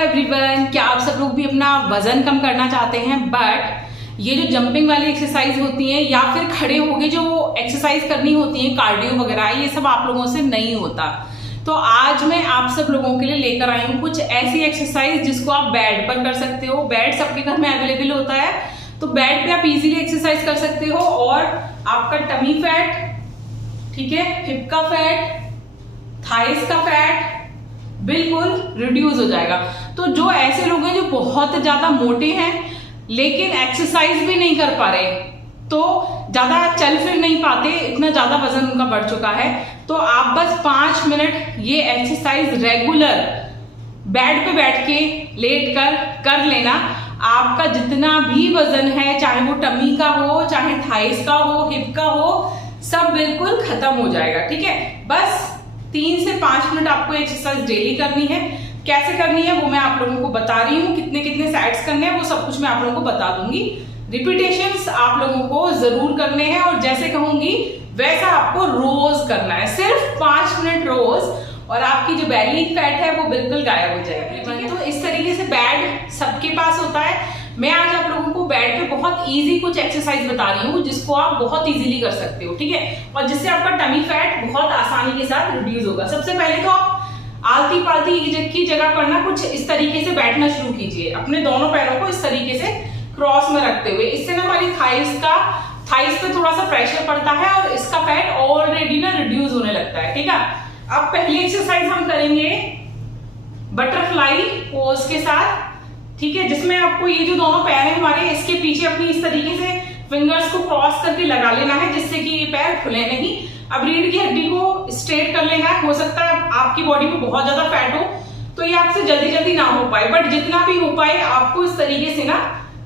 Everyone, क्या आप सब लोग भी अपना वजन कम करना चाहते हैं? बट ये जो जंपिंग वाली एक्सरसाइज होती है या फिर खड़े होके जो एक्सरसाइज करनी होती है, कार्डियो वगैरह, ये सब आप लोगों से नहीं होता। तो आज मैं आप सब लोगों के लिए लेकर आई हूँ कुछ ऐसी एक्सरसाइज जिसको आप बेड पर कर सकते हो। बेड सबके घर में अवेलेबल होता है, तो बेड पे आप इजीली एक्सरसाइज कर सकते हो और आपका टमी फैट, ठीक है, हिप का फैट, थाइस का फैट बिल्कुल रिड्यूस हो जाएगा। तो जो ऐसे लोग हैं जो बहुत ज्यादा मोटे हैं लेकिन एक्सरसाइज भी नहीं कर पा रहे, तो ज्यादा चल फिर नहीं पाते, इतना ज्यादा वजन उनका बढ़ चुका है, तो आप बस 5 मिनट ये एक्सरसाइज रेगुलर बेड पे बैठ के लेट कर लेना। आपका जितना भी वजन है, चाहे वो टमी का हो, चाहे थाइस का हो, हिप का हो, सब बिल्कुल खत्म हो जाएगा। ठीक है, बस 3 से 5 मिनट आपको एक्सरसाइज डेली करनी है। कैसे करनी है वो मैं आप लोगों को बता रही हूँ, कितने कितने सेट्स करने हैं वो सब कुछ मैं आप लोगों को बता दूंगी। रिपीटेशंस आप लोगों को जरूर करने हैं और जैसे कहूंगी वैसा आपको रोज करना है, सिर्फ 5 मिनट रोज, और आपकी जो बेली फैट है वो बिल्कुल गायब हो जाएगी। तो इस तरीके से बेड सबके पास होता है। मैं आज आप लोगों को बेड पे बहुत इजी कुछ एक्सरसाइज बता रही हूँ जिसको आप बहुत इजीली कर सकते हो, ठीक है, और जिससे आपका टमी फैट बहुत आसानी के साथ रिड्यूस होगा। सबसे पहले तो आप आलती पालती की जगह पर ना कुछ इस तरीके से बैठना शुरू कीजिए, अपने दोनों पैरों को इस तरीके से क्रॉस में रखते हुए। इससे ना हमारी थाइस पे थोड़ा सा प्रेशर पड़ता है और इसका फैट ऑलरेडी ना रिड्यूस होने लगता है। ठीक है, अब पहली एक्सरसाइज हम करेंगे बटरफ्लाई पोज के साथ, ठीक है, जिसमें आपको ये जो दोनों पैर हैं हमारे, इसके पीछे अपनी इस तरीके से फिंगर्स को क्रॉस करके लगा लेना है जिससे कि ये पैर खुले नहीं। अब रीढ़ की हड्डी को स्ट्रेट कर लेना है। हो सकता है आपकी बॉडी में बहुत ज्यादा फैट हो तो ये आपसे जल्दी जल्दी ना हो पाए, बट जितना भी हो पाए आपको इस तरीके से ना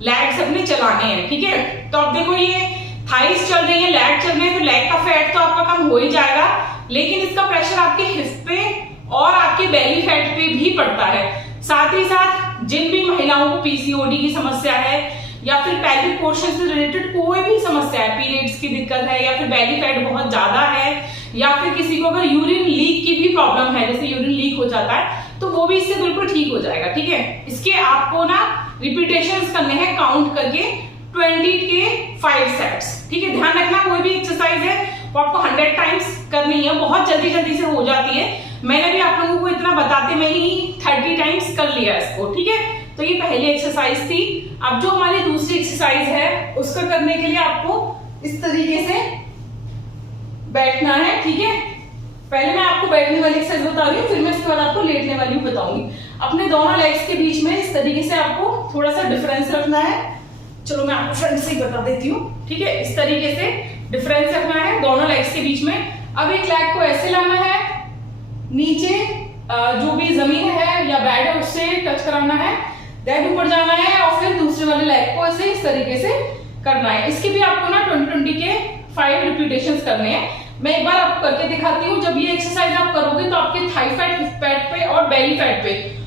लैग्स अपने चलाने हैं। ठीक है, तो अब देखो ये थाइस चल रही है, लैग चल रहे हैं, तो लैग का फैट तो आपका कम हो ही जाएगा, लेकिन इसका प्रेशर आपके हिप पे और आपके बेली फैट पे भी पड़ता है। साथ ही साथ जिन भी महिलाओं को पीसीओडी की समस्या है या फिर पेल्विक पोर्शन से रिलेटेड कोई भी समस्या है, पीरियड्स की दिक्कत है या फिर बेली फैट बहुत ज्यादा है या फिर किसी को अगर यूरिन लीक की भी प्रॉब्लम है, जैसे यूरिन लीक हो जाता है, तो वो भी इससे बिल्कुल ठीक हो जाएगा। ठीक है, इसके आपको ना रिपीटेशंस करने हैं काउंट करके 20 के 5 सेट्स। ठीक है, ध्यान रखना कोई भी एक्सरसाइज है वो आपको 100 टाइम्स करनी है, बहुत जल्दी जल्दी से हो जाती है। मैंने भी आप लोगों को इतना बताते में ही 30 टाइम्स कर लिया इसको। ठीक है, तो ये पहली एक्सरसाइज थी। अब जो हमारी दूसरी एक्सरसाइज है उसका करने के लिए आपको इस तरीके से बैठना है। ठीक है, पहले मैं आपको बैठने वाली एक्सरसाइज बता रही हूँ, फिर मैं इसके बाद आपको लेटने वाली बताऊंगी। अपने दोनों लेग्स के बीच में इस तरीके से आपको थोड़ा सा डिफरेंस रखना है। चलो मैं आपको फ्रंट से ही बता देती हूँ। ठीक है, इस तरीके से डिफरेंस रखना है दोनों लेग्स के बीच में। अब एक लेग को ऐसे लाना है, नीचे जो भी जमीन है या बेड है उससे टच कराना है, देन ऊपर जाना है और फिर दूसरे वाले लेग को ऐसे इस तरीके से करना है। इसके भी आपको ना 20 के 5 रिपीटेशंस करने हैं। मैं एक बार आपको करके दिखाती हूँ। जब ये एक्सरसाइज आप करोगे तो आपके थाई फैट, हिप फैट पे और बेली फैट पे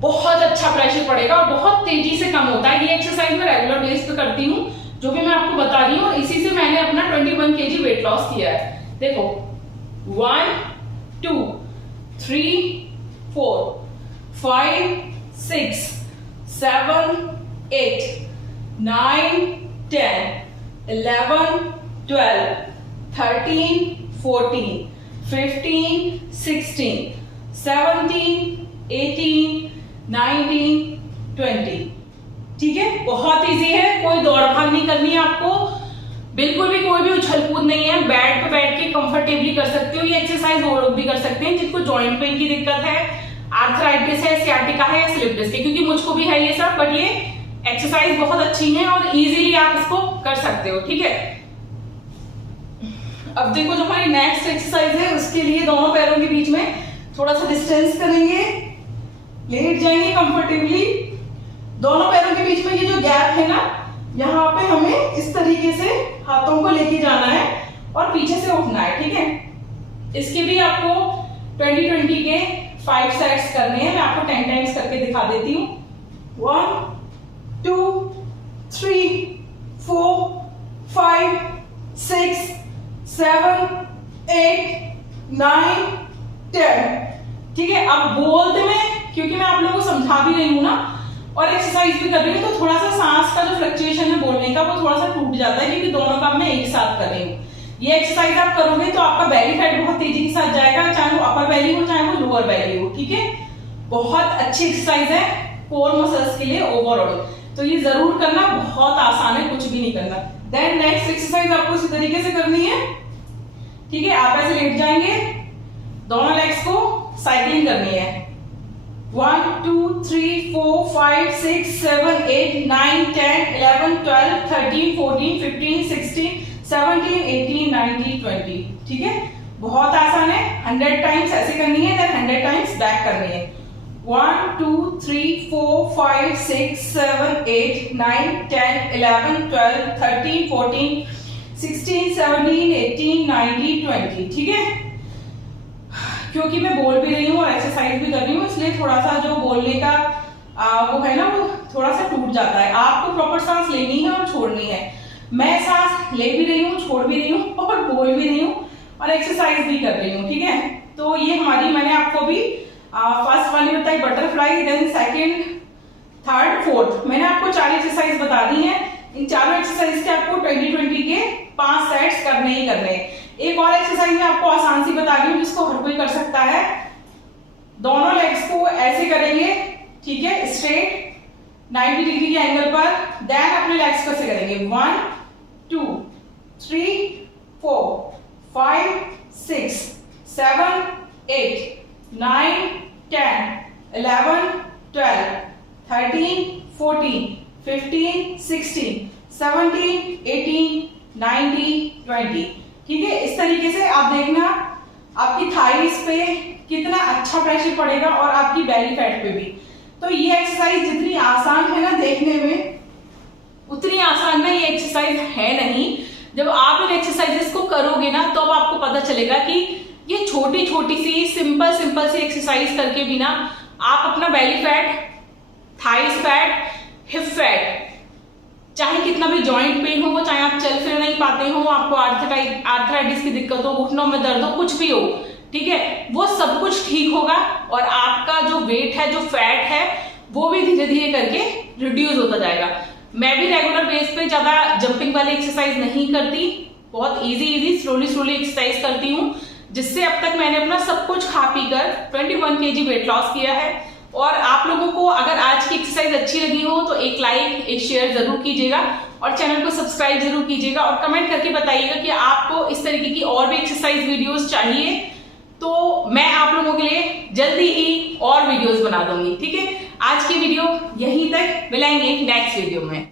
बहुत अच्छा प्रेशर पड़ेगा और बहुत तेजी से कम होता है। ये एक्सरसाइज मैं रेगुलर बेस पे करती हूँ, जो भी मैं आपको बता रही हूँ, इसी से मैंने अपना 21 kg वेट लॉस किया है। देखो 1 2 3 4 5 6 7 8 9 10 11 12 13 14 15 16 17 18 19 20। ठीक है, बहुत इजी है, कोई दौड़ भाग नहीं करनी है आपको, बिल्कुल भी कोई भी उछल कूद नहीं है। बेड पे बैठ के कंफर्टेबली कर सकते हो। ये एक्सरसाइज वो लोग भी कर सकते हैं जिनको जॉइंट पेन की दिक्कत है, आर्थराइटिस है, सियाटिका है या स्लिप डिस्क है, क्योंकि मुझको भी है ये सब, बट ये एक्सरसाइज बहुत अच्छी है और इजीली आप इसको कर सकते हो। ठीक है, अब देखो जो हमारी नेक्स्ट एक्सरसाइज है उसके लिए दोनों पैरों के बीच में थोड़ा सा डिस्टेंस करेंगे, लेट जाएंगे कंफर्टेबली। दोनों पैरों के बीच में ये जो गैप है ना, यहाँ पे हमें इस तरीके से हाथों को लेके जाना है और पीछे से उठना है। ठीक है, इसके भी आपको 20 के 5 सेट्स करने हैं। मैं आपको 10 टाइम्स करके दिखा देती हूँ। 1 2 3 4 5 6 7 8 9 10। ठीक है, अब बोलते में क्योंकि मैं आप लोगों को समझा भी रही हूँ ना और एक्सरसाइज भी कर रही हूँ, तो थोड़ा सा सांस का जो फ्लक्चुएशन है बोलने का वो थोड़ा सा टूट जाता है, क्योंकि दोनों काम मैं एक साथ कर रही हूँ। ये एक्सरसाइज आप करोगे तो आपका बेली फैट बहुत तेजी के साथ जाएगा, चाहे वो अपर बेली हो चाहे वो लोअर बेली हो। ठीक है, बहुत अच्छी एक्सरसाइज है कोर मसल्स के लिए ओवरऑल, तो ये जरूर करना, बहुत आसान है, कुछ भी नहीं करना। देन नेक्स्ट एक्सरसाइज आपको इसी तरीके से करनी है। ठीक है, आप ऐसे लेट जाएंगे, दोनों लेग्स को साइकिलिंग करनी है। 1 2 3 4 5 6 7 8 9 10 11 12 13 14 15 16 17 18 19 20। ठीक है, बहुत आसान है। 100 टाइम्स ऐसे करनी है, देन 100 टाइम्स बैक करनी है। 1 2 3 4 5 6 7 8 9 10 11 12 13 14 16 17 18 19 20। ठीक है, क्योंकि मैं बोल भी रही हूँ और एक्सरसाइज भी कर रही हूँ, इसलिए थोड़ा सा जो बोलने का वो है ना, वो थोड़ा सा टूट जाता है। आपको प्रॉपर सांस लेनी है और छोड़नी है। मैं सांस ले भी रही हूँ, छोड़ भी रही हूँ और बोल भी रही हूँ और एक्सरसाइज भी कर रही हूँ। ठीक है, तो ये हमारी, मैंने आपको भी फर्स्ट वाली बताई butterfly, then second, third, fourth, मैंने आपको 4 एक्सरसाइज बता दी है। इन चारों एक्सरसाइज के आपको 20-20 के 5 सेट्स करने ही करने। एक और एक्सरसाइज मैं आपको आसान सी बता रही हूँ जिसको हर कोई कर सकता है। दोनों लेग्स को ऐसे करेंगे, ठीक है, स्ट्रेट 90 डिग्री के एंगल पर, देन अपने लेग्स को ऐसे करेंगे 1 2 3 4 5 6 7 8 9 10 11 12 13 14 15 16 17 18 19 20। ठीक है, इस तरीके से आप देखना आपकी थाइस पे कितना अच्छा प्रेशर पड़ेगा और आपकी बेली फैट पे भी। तो ये एक्सरसाइज जितनी आसान है ना देखने में, उतनी आसान ना ये एक्सरसाइज है नहीं। जब आप इन एक्सरसाइजेस को करोगे ना तो अब आपको पता चलेगा कि ये छोटी छोटी सी सिंपल सी एक्सरसाइज करके भी ना आप अपना belly fat, thighs fat, hip fat, चाहे कितना भी जॉइंट पेन हो, चाहे आप चल फिर नहीं पाते हो, आपको आर्थराइटिस की दिक्कत हो, घुटनों में दर्द हो, कुछ भी हो, ठीक है, वो सब कुछ ठीक होगा और आपका जो वेट है, जो फैट है, वो भी धीरे धीरे करके रिड्यूस होता जाएगा। मैं भी रेगुलर बेस पे ज्यादा जंपिंग वाली एक्सरसाइज नहीं करती, बहुत इजी स्लोली एक्सरसाइज करती हूँ, जिससे अब तक मैंने अपना सब कुछ खा पी कर 21 kg वेट लॉस किया है। और आप लोगों को अगर आज की एक्सरसाइज अच्छी लगी हो तो एक लाइक, एक शेयर जरूर कीजिएगा और चैनल को सब्सक्राइब जरूर कीजिएगा और कमेंट करके बताइएगा कि आपको इस तरीके की और भी एक्सरसाइज वीडियोस चाहिए, तो मैं आप लोगों के लिए जल्दी ही और वीडियोस बना दूंगी। ठीक है, आज की वीडियो यहीं तक, मिलेंगे नेक्स्ट वीडियो में।